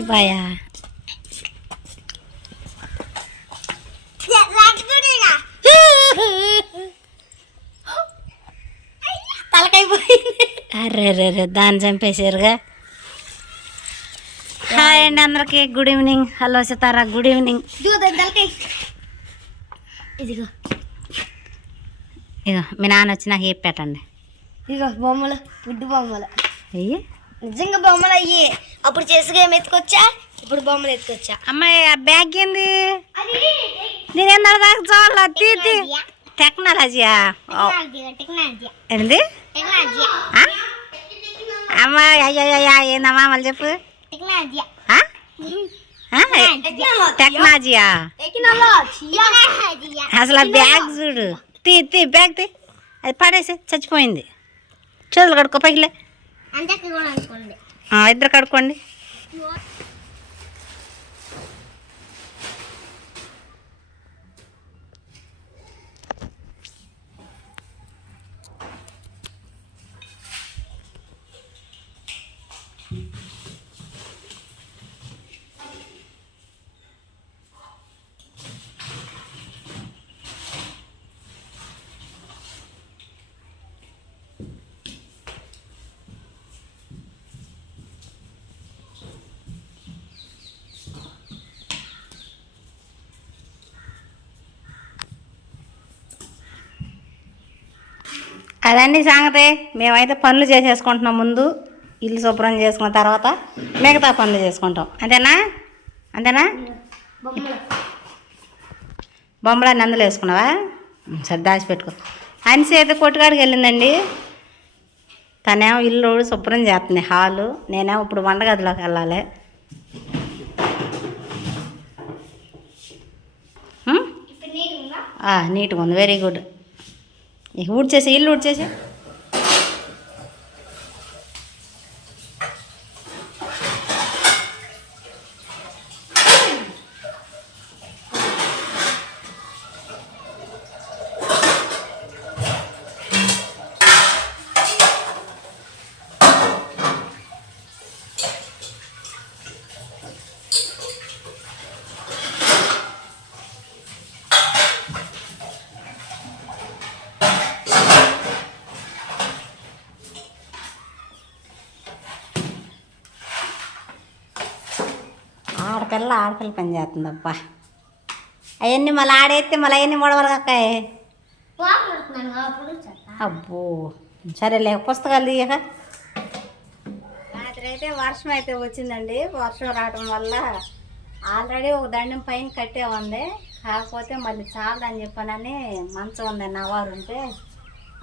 Bye బాయా తలకైపోయింది అరే రే దాన్ని చంపేశారుగా. Hi అండి అందరికి good evening hello Sitara good evening ఇదిగో ఇగో మీ నాన్న వచ్చి నాకు చెప్పి పెట్టండి. ఇదిగో బొమ్మలు గుడ్డు బొమ్మలు. అయ్యి. నిజంగా బొమ్మలు అయ్యి. అప్పుడు చెస్ గేమ్ ఎత్తుకొచ్చా? ఇప్పుడు బొమ్మలు ఎత్తుకొచ్చా? అమ్మాయి ఆ బ్యాగ్ ఏంది? నేనేం దాకా చూడాల? తీతి టెక్నాలజీయా? ఏంది? అమ్మా అయ్యో ఏందమ్మా మళ్ళీ చెప్పు? టెక్నాలజీయా. అసలు ఆ బ్యాగ్ చూడు. తీ తీ బ్యాగ్ తీ. అది పడేసి చచ్చిపోయింది. చేతులు కడుక్కో పైకిలే ఆ, ఇద్దరు కడుక్కోండి. అదండి సంగతి. మేమైతే పనులు చేసేసుకుంటున్నాం ముందు. ఇల్లు శుభ్రం చేసుకున్న తర్వాత మిగతా పనులు చేసుకుంటాం. అంతేనా? అంతేనా? బొమ్మలన్నీ అందులో వేసుకున్నావా? సరే దాచిపెట్టుకో అనిసి అయితే కొట్టుకాడికి వెళ్ళిందండి. తనేమో ఇల్లు శుభ్రం చేస్తుంది హాలు. నేనేమో ఇప్పుడు వంటగదిలోకి వెళ్ళాలి. నీట్గా ఉంది. వెరీ గుడ్ ఇక ఊడ్చేసి ఇల్లు ఊడ్చేసి ఆడపిల్ల ఆడపిల్ల పని చేస్తుంది అబ్బా అవన్నీ మళ్ళీ ఆడేస్తే మళ్ళీ అవన్నీ మూడవలు కక్కాయి అబ్బో సరేలే పుస్తకాలు తీయక. రాత్రి అయితే వర్షం అయితే వచ్చిందండి. వర్షం రావడం వల్ల ఆల్రెడీ ఒక దండం పైన కట్టే ఉంది. కాకపోతే మళ్ళీ చాలని చెప్పానని మంచం ఉంది. నవారు ఉంటే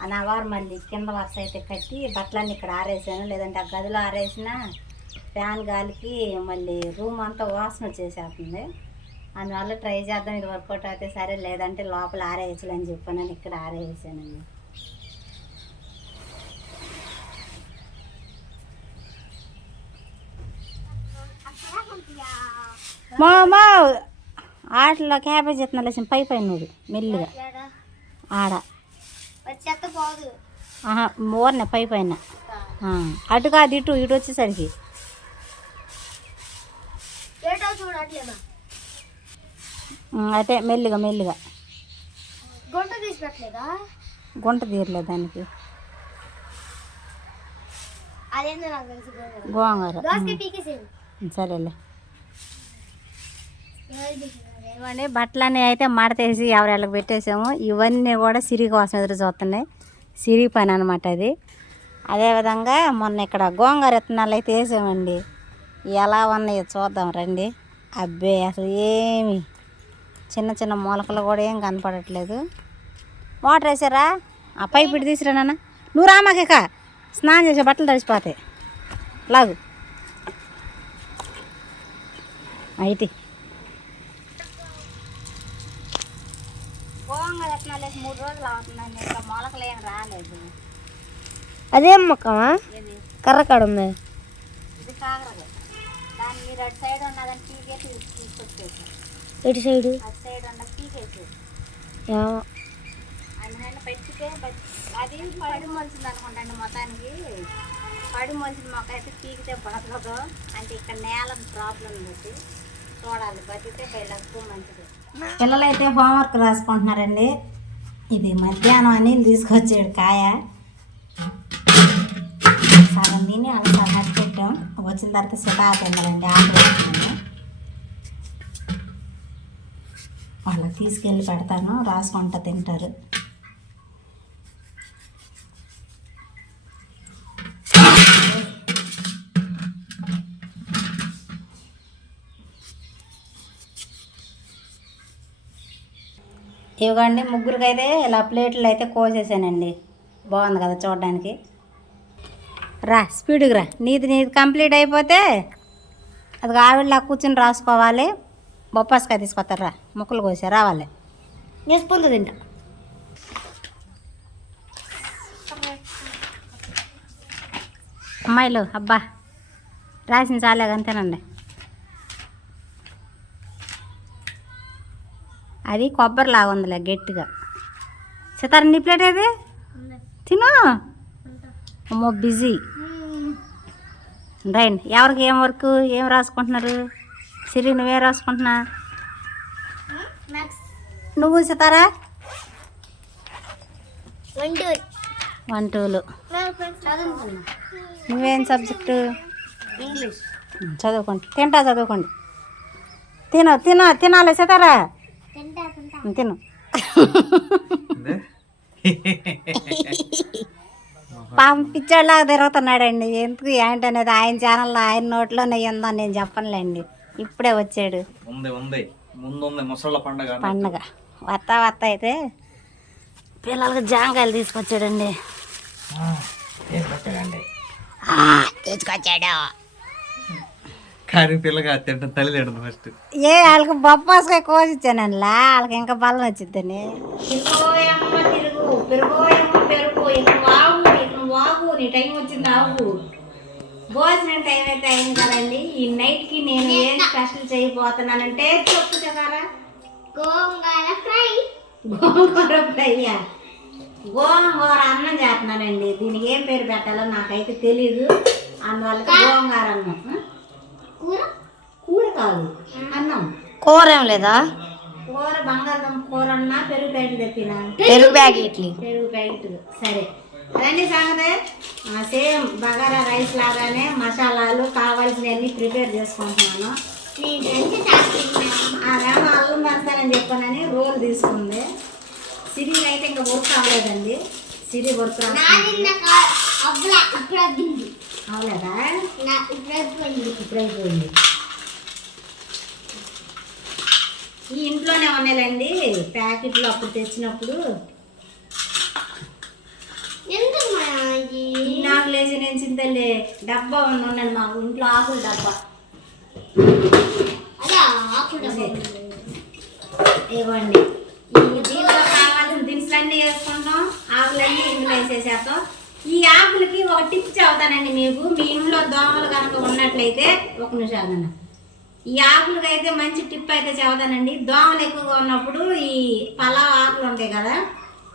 ఆ నవారు మళ్ళీ కింద వరుస అయితే కట్టి బట్టలన్నీ ఇక్కడ ఆరేసాను. లేదంటే ఆ గదిలో ఆరేసినా ఫ్యాన్ గాలికి మళ్ళీ రూమ్ అంతా వాసన వచ్చేసేస్తుంది. అందువల్ల ట్రై చేద్దాం ఇది వర్కౌట్ అయితే సరే లేదంటే లోపల ఆరేయచ్చులని చెప్పానని ఇక్కడ ఆరేసానండి ఆటలో క్యాబేజ్ ఎత్తున్నా లేచిన పై పైన నువ్వు మెల్లిగా. ఆడ. ఆహా మోర్నే పై పైన. అటు కాదు ఇటు ఇటు వచ్చేసరికి. అయితే మెల్లిగా మెల్లిగా. గుంట తీసి పెట్టలేదా గుంట తీరలేదు దానికి. గోంగూర. సరేలే. ఇవ్వండి బట్టలన్నీ అయితే మడతేసి ఎవరెళ్ళకి పెట్టేసాము. ఇవన్నీ కూడా సిరి కోసం ఎదురు చూస్తున్నాయి. సిరి పని అనమాట అది. అదేవిధంగా మొన్న ఇక్కడ గోంగూర విత్తనాలు అయితే వేసామండి. ఎలా ఉన్నాయో చూద్దాం రండి. అబ్బే అసలు ఏమి? చిన్న చిన్న మొలకలు కూడా ఏం కనపడట్లేదు. మోటార్ వేసారా? ఆ పైప్ ఇటు తీసిరా నాన్న. నువ్వు రామాక స్నానం చేసే బట్టలు తడిసిపోతాయి. లాగు. అయితే మూడు రోజులు అవుతుందండి ఇంకా మొలకలు ఏం రాలేదు. అదేం మొక్కమా? ఇది కర్రకాడ ఉంది. ఇది కాకరకాయ. దాన్ని మీరు అటు సైడ్ ఉన్నదని తీసుకొచ్చేసి. ఎటు సైడు? అటు సైడ్ ఉన్న అందుకని పెట్టితే అది పడి మలిసింది అనుకుంటాండి మొత్తానికి. పడి మొక్క అయితే పీకితే బతకదు. అంటే ఇక్కడ నేల ప్రాబ్లం బట్టి చూడాలి బతికితే మంచిది. పిల్లలు అయితే హోంవర్క్ రాసుకుంటున్నారండి. ఇది మధ్యాహ్నం అని తీసుకొచ్చాడు కాయ. సగం తిని అలా సగం పెట్టాం వచ్చిన తర్వాత సిటా తిన్నారండి ఆకలి వాళ్ళకి తీసుకెళ్ళి పెడతాను రాసుకుంటా తింటారు. ఇవ్వండి ముగ్గురికి అయితే ఇలా ప్లేట్లు అయితే కోసేసానండి. బాగుంది కదా చూడడానికి. రా స్పీడ్గా రా. నీది నీది కంప్లీట్ అయిపోతే అది ఆవిడలా కూర్చుని రాసుకోవాలి. బొప్పాసకాయ తీసుకొస్తారా ముక్కలు కోసా రావాలి. నేను స్పూన్తో తింటా. అమ్మాయిలు అబ్బా. రాసిన చాలే అంతేనండి అది కొబ్బరి లాగా ఉందిలే గట్టిగా. సితార నీ ప్లేట్ ఏది? తిను. అమ్మో బిజీ. రైన్ ఎవరికి ఏం వర్క్ ఏం రాసుకుంటున్నారు? సిరి నువ్వేం రాసుకుంటున్నా? నువ్వు సితారా? వంటూరు వన్ టూలు నువ్వేం సబ్జెక్టు? ఇంగ్లీష్ చదువుకోండి. తింటా చదువుకోండి. తిను తిను తినాలి సితారా? తిను. పాపం. పిచ్చాడులాగా తిరుగుతున్నాడండి. ఎందుకు ఏంటి అనేది ఆయన ఛానల్లో ఆయన నోట్లోనే ఉందో నేను చెప్పనులేండి. ఇప్పుడే వచ్చాడు. ఉంది ఉంది. ముందు ఉంది ముసళ్ళ పండగ పండగ. వత్త వత్త అయితే పిల్లలకి జాంకాయలు తీసుకొచ్చాడండి. ఆ, తీసుకొచ్చాడు. కానీ పిల్లగా తింటాం తల్లి ఫస్ట్ ఏ వాళ్ళకి బొప్పాసకాయ కోసిచ్చానండి. వాళ్ళకి ఇంకా బలం వచ్చిద్దని. పెరుగు. వాగు నీ టైం వచ్చింది ఆగు. భోజనం టైం అయితే అయింది కదండి. ఈ నైట్కి నేను ఏం స్పెషల్ చేయబోతున్నానంటే చెప్పు చెప్పారా గోంగూర ఫ్రై. గోంగూర ఫ్రైయా? గోంగూర అన్నం చేస్తున్నానండి. దీనికి ఏం పేరు పెట్టాలో నాకైతే తెలీదు. అందువల్ల గోంగూర అన్నం? కూర? కూర కాదు అన్నం. కూర ఏం లేదా? కూర బంగాళదుంప కూర అన్నా పెరుగు ప్యాకెట్ తెప్పినా. పెరుగు ప్యాకెట్లు. పెరుగు ప్యాకెట్. సరే. అదండి సంగతి. సేమ్ బగారా రైస్ లాగానే మసాలాలు కావాల్సినవన్నీ ప్రిపేర్ చేసుకుంటున్నాను. అదేమో అల్లం వేస్తానని చెప్పానని రోల్ తీసుకుంది. సిరి అయితే ఇంకా వర్క్ అవ్వలేదండి సిరి వర్క్ రాస్తుంది అవలేదా? ఇప్పుడు అయిపోయింది. ఈ ఇంట్లోనే ఉన్నాయండి ప్యాకెట్లు అప్పుడు తెచ్చినప్పుడు నాకు లేచి నేను చింతలే. డబ్బా ఉండండి మాకు ఇంట్లో ఆకులు డబ్బా. ఇవ్వండి. ఈ దీంట్లో కావాల్సిన దినుసులన్నీ వేసుకుంటాం. ఆకులన్నీ ఇందులో వేసేసేస్తాం. ఈ ఆకులకి ఒక టిప్ చెబుతానండి మీకు. మీ ఇంట్లో దోమలు కనుక ఉన్నట్లయితే ఒక నిమిషం నాన్న. ఈ ఆకులకి అయితే మంచి టిప్ అయితే చెబుతానండి. దోమలు ఎక్కువగా ఉన్నప్పుడు ఈ పలావ్ ఆకులు ఉంటాయి కదా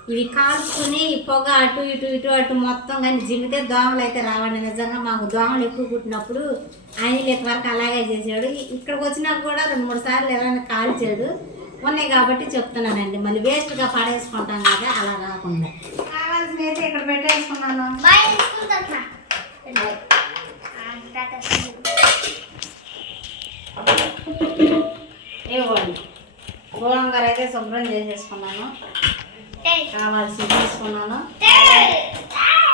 ఇవి కాల్చుకుని ఈ పొగ అటు ఇటు ఇటు అటు మొత్తం కానీ జిమ్మితే దోమలు అయితే రావండి. నిజంగా మాకు దోమలు ఎక్కువ కుట్టినప్పుడు ఆయన లేక వరకు అలాగే చేసాడు ఇక్కడికి వచ్చినా కూడా రెండు మూడు సార్లు ఎవరైనా కాల్చాడు. ఉన్నాయి కాబట్టి చెప్తున్నానండి. మళ్ళీ వేస్ట్గా పడేసుకుంటాం కదా అలా కాకుండా కావాల్సిన అయితే ఇక్కడ పెట్టేసుకున్నాను. ఇవ్వండి. గోంగూర అయితే శుభ్రం చేసేసుకున్నాను. కావాల్సింది తీసుకున్నాను.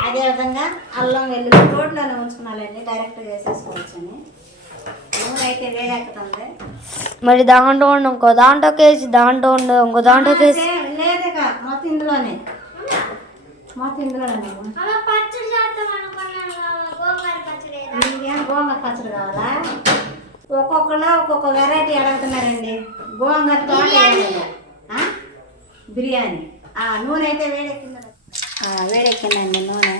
అదేవిధంగా అల్లం వెల్లుల్లి రోడ్లోనే ఉంచుకున్నానండి డైరెక్ట్గా వేసేసుకోవచ్చని. నూనె వేడెక్కుతుంది మరి దాంట్లో ఉండి ఇంకో దాంట్లోకి వేసి దాంట్లో ఉండి ఇంకో దాంట్లోకి వేసి సేమ్ లేదుగా మొత్తం ఇందులోనే. మొత్తం ఇందులోనే మీకేం గోంగూర పచ్చడి కావాలా? ఒక్కొక్కరు ఒక్కొక్క వెరైటీ అడుగుతున్నారండి. గోంగూర తోట? బిర్యానీ. నూనె అయితే వేడెక్కింది వేడెక్కిందండి నూనె.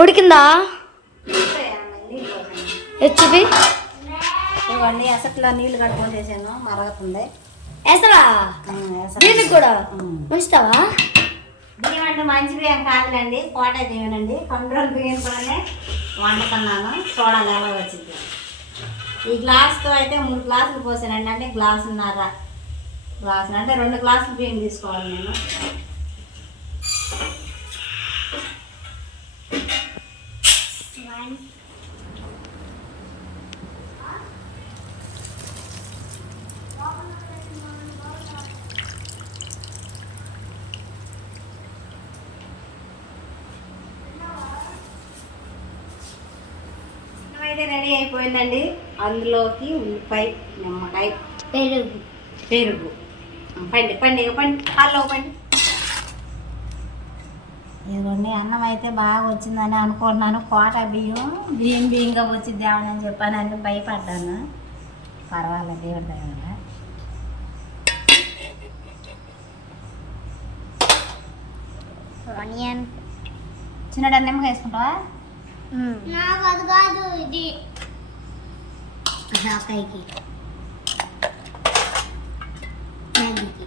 ఉడికిందా? హెచ్పి? ఇవ్వండి అసట్లో నీళ్ళు కడుక్కొని చేసాను మరుగుతుంది వేస్తావా? దీనికి కూడా. ఉంచుతావా? బియ్యం అంటే మంచి బియ్యం కాదులేండి కోట బియ్యం అండి. కంట్రోల్ బియ్యం కూడా వండుతున్నాను చూడాలి ఎలా వచ్చింది. ఈ గ్లాస్తో అయితే మూడు గ్లాసులు పోసానండి. అంటే గ్లాసున్నర గ్లాస్ అంటే రెండు గ్లాసులు బియ్యం తీసుకోవాలి నేను? అయితే రెడీ అయిపోయిందండి. అందులోకి ఉల్లిపాయ నిమ్మకాయ పెరుగు. పెరుగు. పండి పండి పండి హాల్లో పండి. ఇదిగోండి అన్నం అయితే బాగా వచ్చిందని అనుకుంటున్నాను. కోట బియ్యం బియ్యం బియ్యంగా వచ్చింది అని చెప్పాను. అని భయపడ్డాను. పర్వాలేదు దేవుడి వల్ల. ఆనియన్. చిన్నడా నిమ్మకాయ వేసుకుంటావా? నాకు అది కాదు ఇది. నాకైకి మ్యాగీకి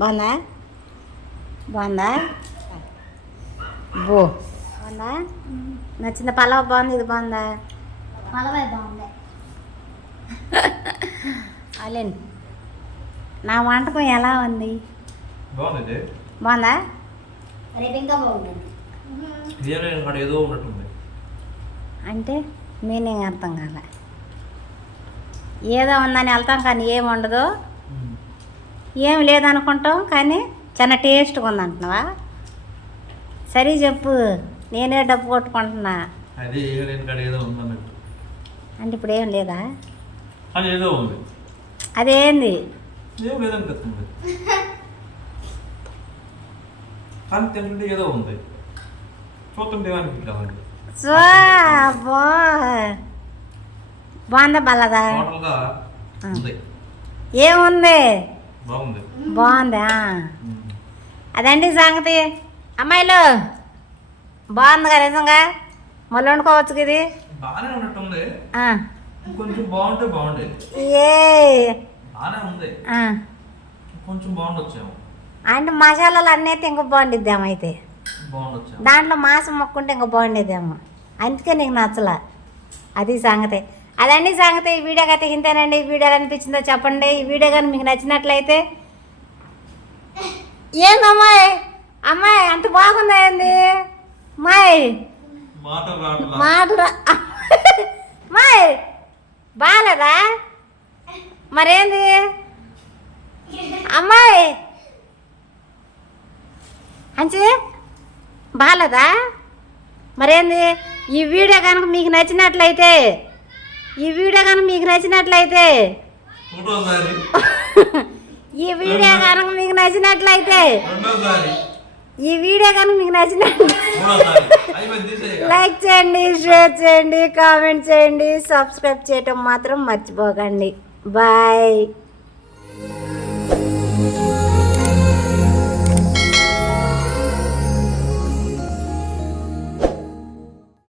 బాగుందా బాగుందా బో బాగుందా నచ్చిందా పలావ్ బాగుంది ఇది బాగుందా మలబాయ్ బాగుంది అలేన్ నా వంటకం ఎలా ఉంది? బాగుంది బాగుందా? రేపు ఇంకా బాగుంటుంది. ఏదో ఉన్నట్టుంది అంటే మీనింగ్ అర్థం కాల. ఏదో ఉందని వెళ్తాం కానీ ఏం ఉండదు. ఏం లేదనుకుంటాం కానీ చాలా టేస్ట్గా ఉంది అంటున్నావా? సరే చెప్పు నేనే డబ్బు కొట్టుకుంటున్నా. అదే ఏదో ఉందన్నట్టు. అంటే ఇప్పుడు ఏం లేదా? అది ఏదో ఉంది. అదేంది? కానీ తింటుంటే ఏదో ఉంది. చూస్తుంటే బాగుందా బల్లదా? ఏముంది? బాగుంది. బాగుందా. అదండి సంగతి. అమ్మాయిలు బాగుంది కదా నిజంగా? మళ్ళీ వండుకోవచ్చు ఇది? బాగానే ఉన్నట్టుంది. ఆ. కొంచెం బాగుంటే బాగుండేది ఏ. బాగానే ఉంది. కొంచెం బాగుండొచ్చేమో. అంటే మసాలాలు అన్నీ అయితే ఇంకా బాగుండిద్దాం అయితే. దాంట్లో మాంసం మొక్కుంటే ఇంకా బాగుండేదేమో. అందుకే నీకు నచ్చల. అది సంగతి. అదండి సంగతి. ఈ వీడియో అయితే ఇంతేనండి. ఈ వీడియో అనిపించిందో చెప్పండి. ఈ వీడియో కానీ మీకు నచ్చినట్లయితే. ఏందమ్మాయి అమ్మాయి అంత బాగుందా ఏంది? మాటలు రావట్లా. మాటలు అమ్మాయి బాగాలేదా మరేంది? అమ్మాయి? అంచి బాగాలేదా మరేంది? ఈ వీడియో కనుక మీకు నచ్చినట్లయితే ఈ వీడియో కనుక మీకు నచ్చినట్లయితే ఈ వీడియో కనుక మీకు నచ్చినట్లయితే రెండోసారి. ఈ వీడియో కనుక మీకు తీసేయ్ లైక్ చేయండి షేర్ చేయండి కామెంట్ చేయండి సబ్స్క్రైబ్ చేయటం మాత్రం మర్చిపోకండి. బాయ్.